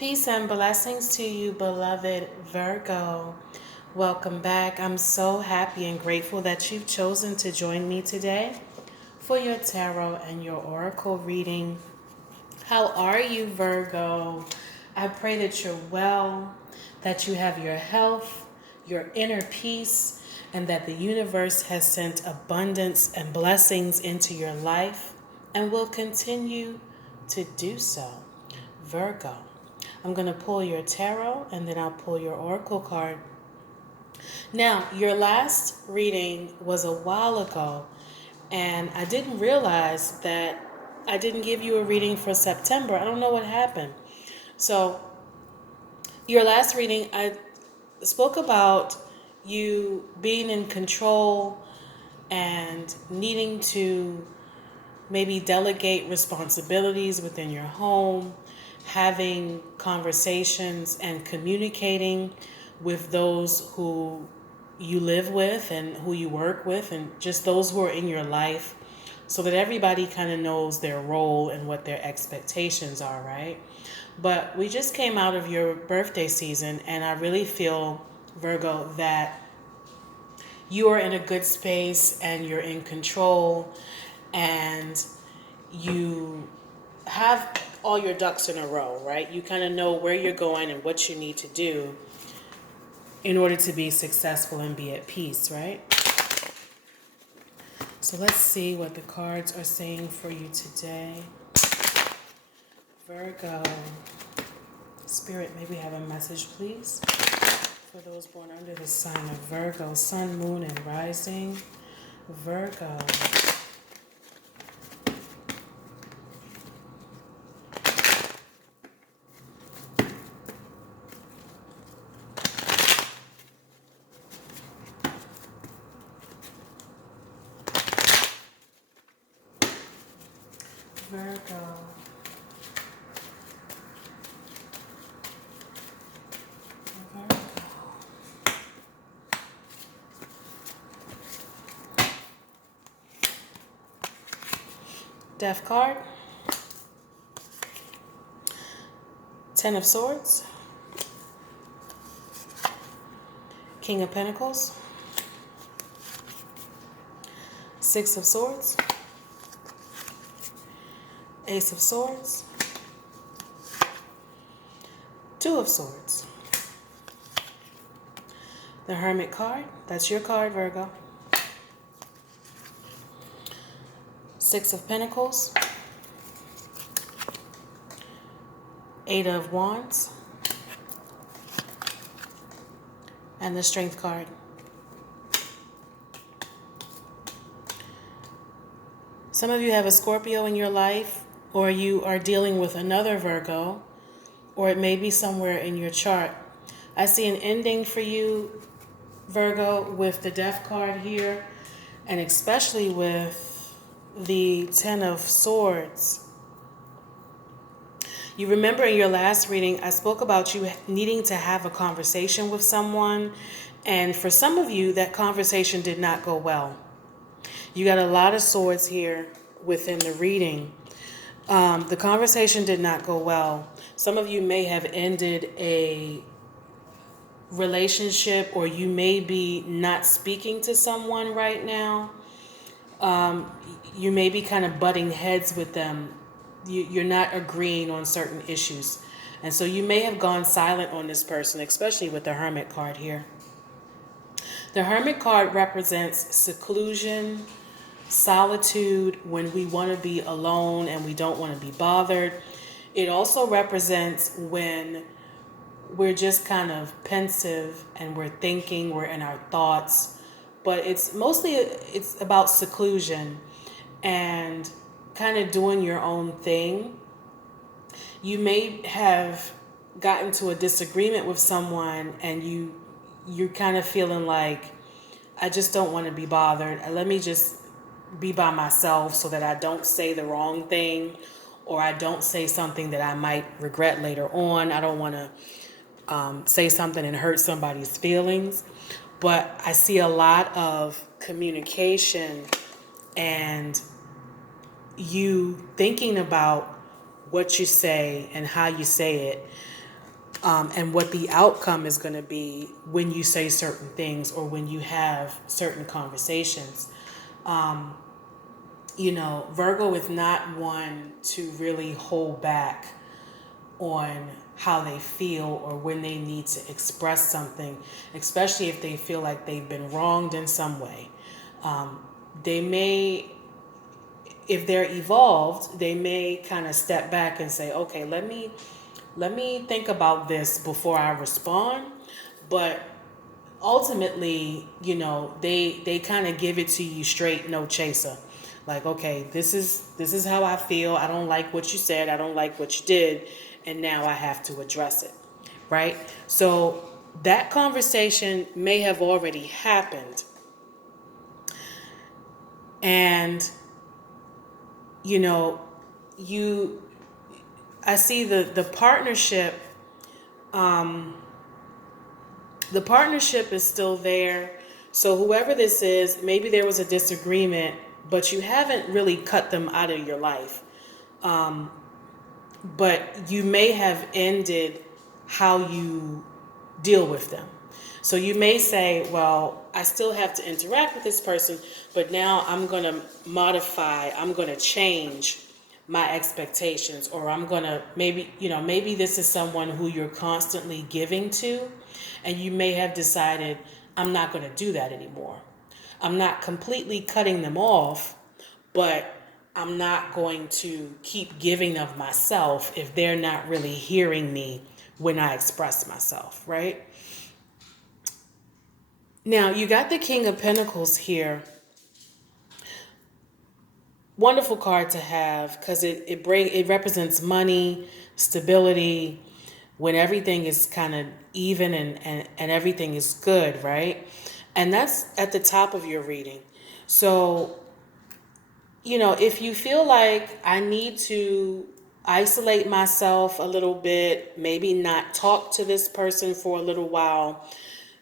Peace and blessings to you, beloved Virgo. Welcome back. I'm so happy and grateful that you've chosen to join me today for your tarot and your oracle reading. How are you, Virgo? I pray that you're well, that you have your health, your inner peace, and that the universe has sent abundance and blessings into your life and will continue to do so. Virgo, I'm going to pull your tarot and then I'll pull your oracle card. Now, your last reading was a while ago, and I didn't realize that I didn't give you a reading for September. I don't know what happened. So, your last reading, I spoke about you being in control and needing to maybe delegate responsibilities within your home, having conversations and communicating with those who you live with and who you work with and just those who are in your life so that everybody kind of knows their role and what their expectations are, right? But we just came out of your birthday season, and I really feel, Virgo, that you are in a good space and you're in control and you have all your ducks in a row, right? You kind of know where you're going and what you need to do in order to be successful and be at peace, right? So let's see what the cards are saying for you today. Virgo, Spirit, may we have a message, please? For those born under the sign of Virgo, Sun, Moon, and Rising. Virgo. Virgo. Virgo. Death card. Ten of Swords. King of Pentacles. Six of Swords. Ace of Swords. Two of Swords. The Hermit card. That's your card, Virgo. Six of Pentacles. Eight of Wands. And the Strength card. Some of you have a Scorpio in your life, or you are dealing with another Virgo, or it may be somewhere in your chart. I see an ending for you, Virgo, with the Death card here, and especially with the Ten of Swords. You remember in your last reading, I spoke about you needing to have a conversation with someone, and for some of you, that conversation did not go well. You got a lot of swords here within the reading. The conversation did not go well. Some of you may have ended a relationship, or you may be not speaking to someone right now. You may be kind of butting heads with them. You're not agreeing on certain issues. And so you may have gone silent on this person, especially with the Hermit card here. The Hermit card represents seclusion, solitude, when we want to be alone and we don't want to be bothered. It also represents when we're just kind of pensive and we're thinking, we're in our thoughts. But it's about seclusion and kind of doing your own thing. You may have gotten to a disagreement with someone and you're kind of feeling like, I just don't want to be bothered. Let me just be by myself so that I don't say the wrong thing, or I don't say something that I might regret later on. I don't want to say something and hurt somebody's feelings. But I see a lot of communication and you thinking about what you say and how you say it. and what the outcome is going to be when you say certain things or when you have certain conversations. Virgo is not one to really hold back on how they feel or when they need to express something, especially if they feel like they've been wronged in some way. They may, if they're evolved, they may kind of step back and say, okay, let me think about this before I respond. But ultimately, they kind of give it to you straight, no chaser. Like, okay, this is how I feel. I don't like what you said. I don't like what you did, and now I have to address it. Right? So that conversation may have already happened. And you know, you I see the partnership. The partnership is still there. So whoever this is, maybe there was a disagreement, but you haven't really cut them out of your life. But you may have ended how you deal with them. So you may say, well, I still have to interact with this person, but now I'm going to modify, I'm going to change my expectations, or I'm going to maybe this is someone who you're constantly giving to, and you may have decided, I'm not going to do that anymore. I'm not completely cutting them off, but I'm not going to keep giving of myself if they're not really hearing me when I express myself, right? Now, you got the King of Pentacles here. Wonderful card to have because it represents money, stability, when everything is kind of even and everything is good, right? And that's at the top of your reading. So, if you feel like I need to isolate myself a little bit, maybe not talk to this person for a little while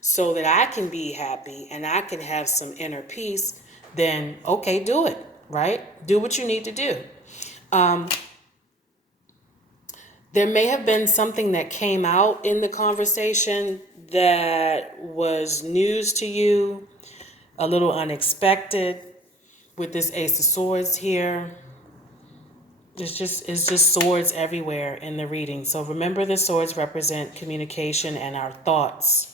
so that I can be happy and I can have some inner peace, then okay, do it, right? Do what you need to do. There may have been something that came out in the conversation that was news to you, a little unexpected with this Ace of Swords here. It's just swords everywhere in the reading. So remember, the swords represent communication and our thoughts.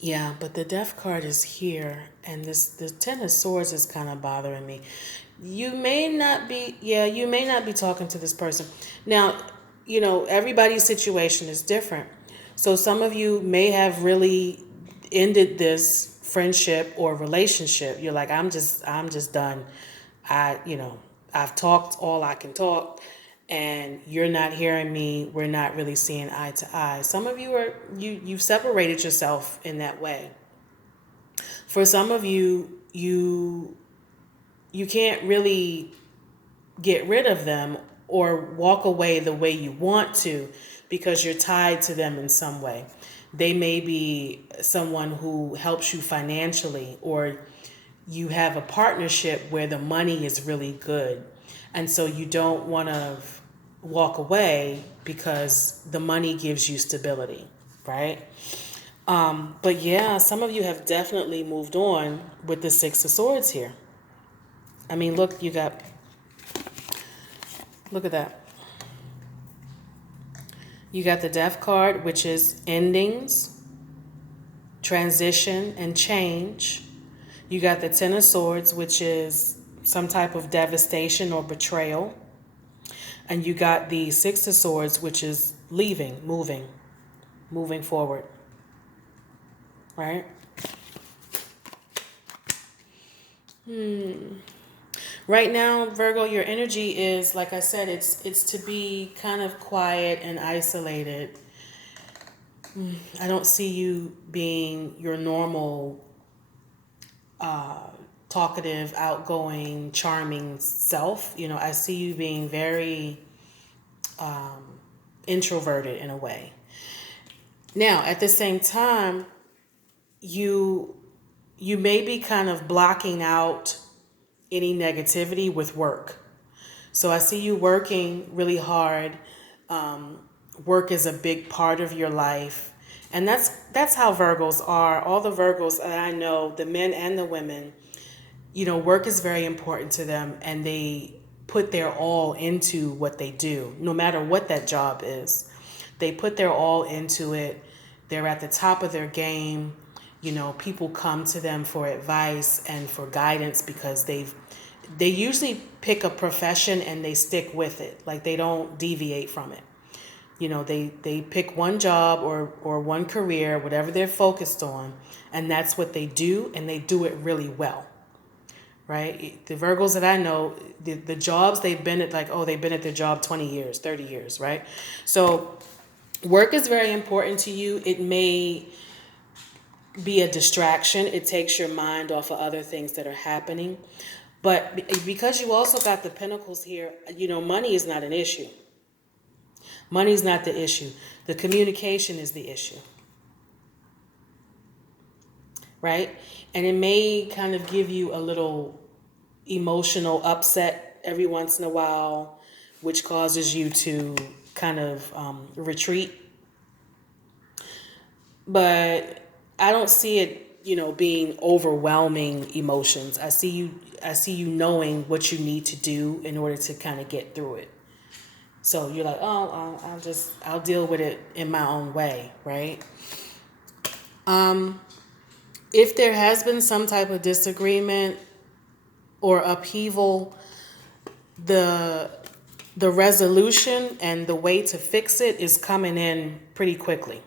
Yeah, but the Death card is here, and the Ten of Swords is kind of bothering me. You may not be talking to this person. Now, everybody's situation is different. So some of you may have really ended this friendship or relationship. You're like, I'm just done. I've talked all I can talk, and you're not hearing me. We're not really seeing eye to eye. Some of you've separated yourself in that way. For some of you, you can't really get rid of them or walk away the way you want to because you're tied to them in some way. They may be someone who helps you financially, or you have a partnership where the money is really good. And so you don't want to walk away because the money gives you stability, right? But yeah, some of you have definitely moved on with the Six of Swords here. I mean, look at that. You got the Death card, which is endings, transition, and change. You got the Ten of Swords, which is some type of devastation or betrayal. And you got the Six of Swords, which is leaving, moving forward. Right? Right now, Virgo, your energy is, like I said, it's to be kind of quiet and isolated. I don't see you being your normal talkative, outgoing, charming self. I see you being very introverted in a way. Now, at the same time, you may be kind of blocking out any negativity with work. So I see you working really hard Work is a big part of your life. And that's how Virgos are. All the Virgos that I know, the men and the women, work is very important to them, and they put their all into what they do, no matter what that job is. They put their all into it. They're at the top of their game. People come to them for advice and for guidance because they usually pick a profession and they stick with it. Like, they don't deviate from it. They pick one job or one career, whatever they're focused on, and that's what they do, and they do it really well. Right? The Virgos that I know, the jobs they've been at, they've been at their job 20 years, 30 years, right? So work is very important to you. It may be a distraction. It takes your mind off of other things that are happening. But because you also got the Pentacles here, money is not an issue. Money's not the issue. The communication is the issue. Right? And it may kind of give you a little emotional upset every once in a while, which causes you to kind of retreat. But I don't see it, being overwhelming emotions. I see you knowing what you need to do in order to kind of get through it. So you're like, I'll deal with it in my own way, right? If there has been some type of disagreement or upheaval, the resolution and the way to fix it is coming in pretty quickly.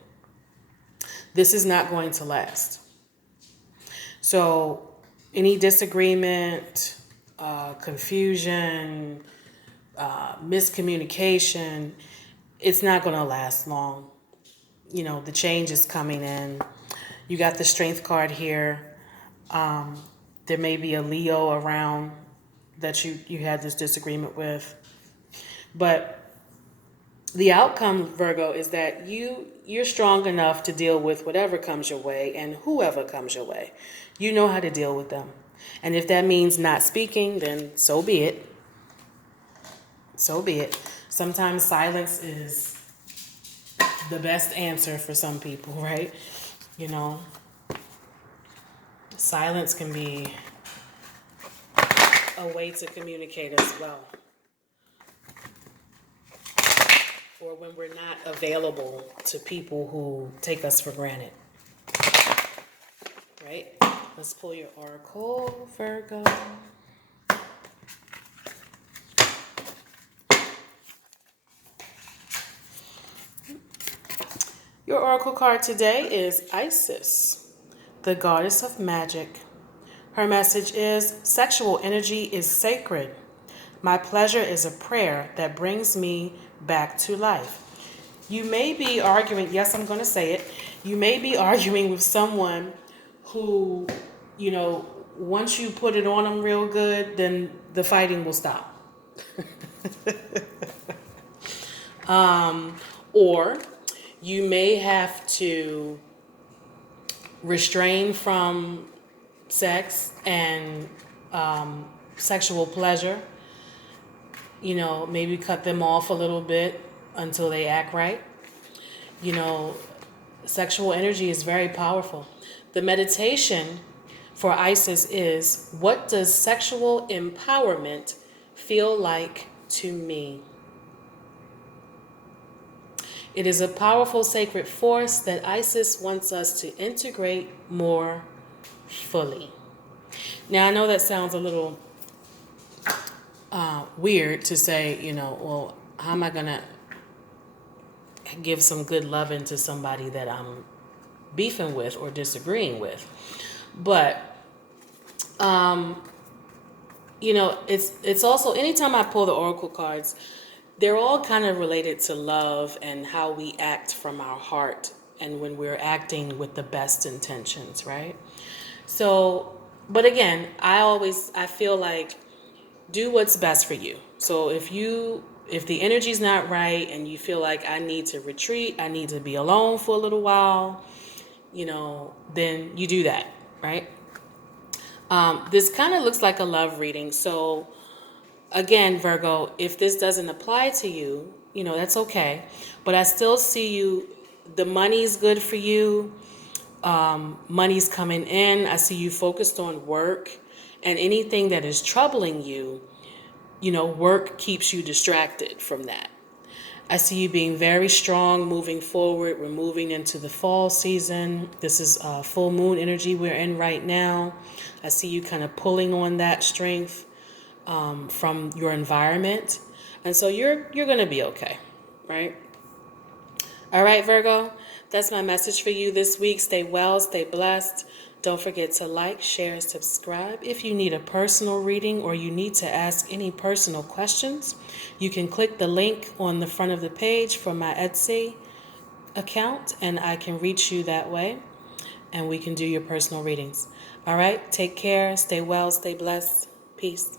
This is not going to last. So any disagreement, confusion, miscommunication, it's not going to last long. The change is coming in. You got the Strength card here. There may be a Leo around that you had this disagreement with. But the outcome, Virgo, is that you're strong enough to deal with whatever comes your way and whoever comes your way. You know how to deal with them. And if that means not speaking, then so be it. So be it. Sometimes silence is the best answer for some people, right? Silence can be a way to communicate as well. Or when we're not available to people who take us for granted. Right? Let's pull your oracle, Virgo. Your oracle card today is Isis, the goddess of magic. Her message is, sexual energy is sacred. My pleasure is a prayer that brings me back to life. You may be arguing, yes, I'm going to say it. You may be arguing with someone who, once you put it on them real good, then the fighting will stop. Or you may have to restrain from sex and sexual pleasure. Maybe cut them off a little bit until they act right. Sexual energy is very powerful. The meditation for Isis is, what does sexual empowerment feel like to me? It is a powerful sacred force that Isis wants us to integrate more fully. Now, I know that sounds a little weird to say, well, how am I going to give some good loving to somebody that I'm beefing with or disagreeing with? But, it's also, anytime I pull the oracle cards, they're all kind of related to love and how we act from our heart and when we're acting with the best intentions, right? So, but again, I feel like do what's best for you. So if the energy's not right and you feel like I need to retreat, I need to be alone for a little while, then you do that, right? This kind of looks like a love reading. So again, Virgo, if this doesn't apply to you, that's okay. But I still see you, the money's good for you. Money's coming in. I see you focused on work, and anything that is troubling you, work keeps you distracted from that. I see you being very strong moving forward. We're moving into the fall season. This is full moon energy we're in right now. I see you kind of pulling on that strength from your environment. And so you're going to be okay, right? All right, Virgo, that's my message for you this week. Stay well, stay blessed. Don't forget to like, share, subscribe. If you need a personal reading or you need to ask any personal questions, you can click the link on the front of the page for my Etsy account, and I can reach you that way, and we can do your personal readings. All right, take care, stay well, stay blessed. Peace.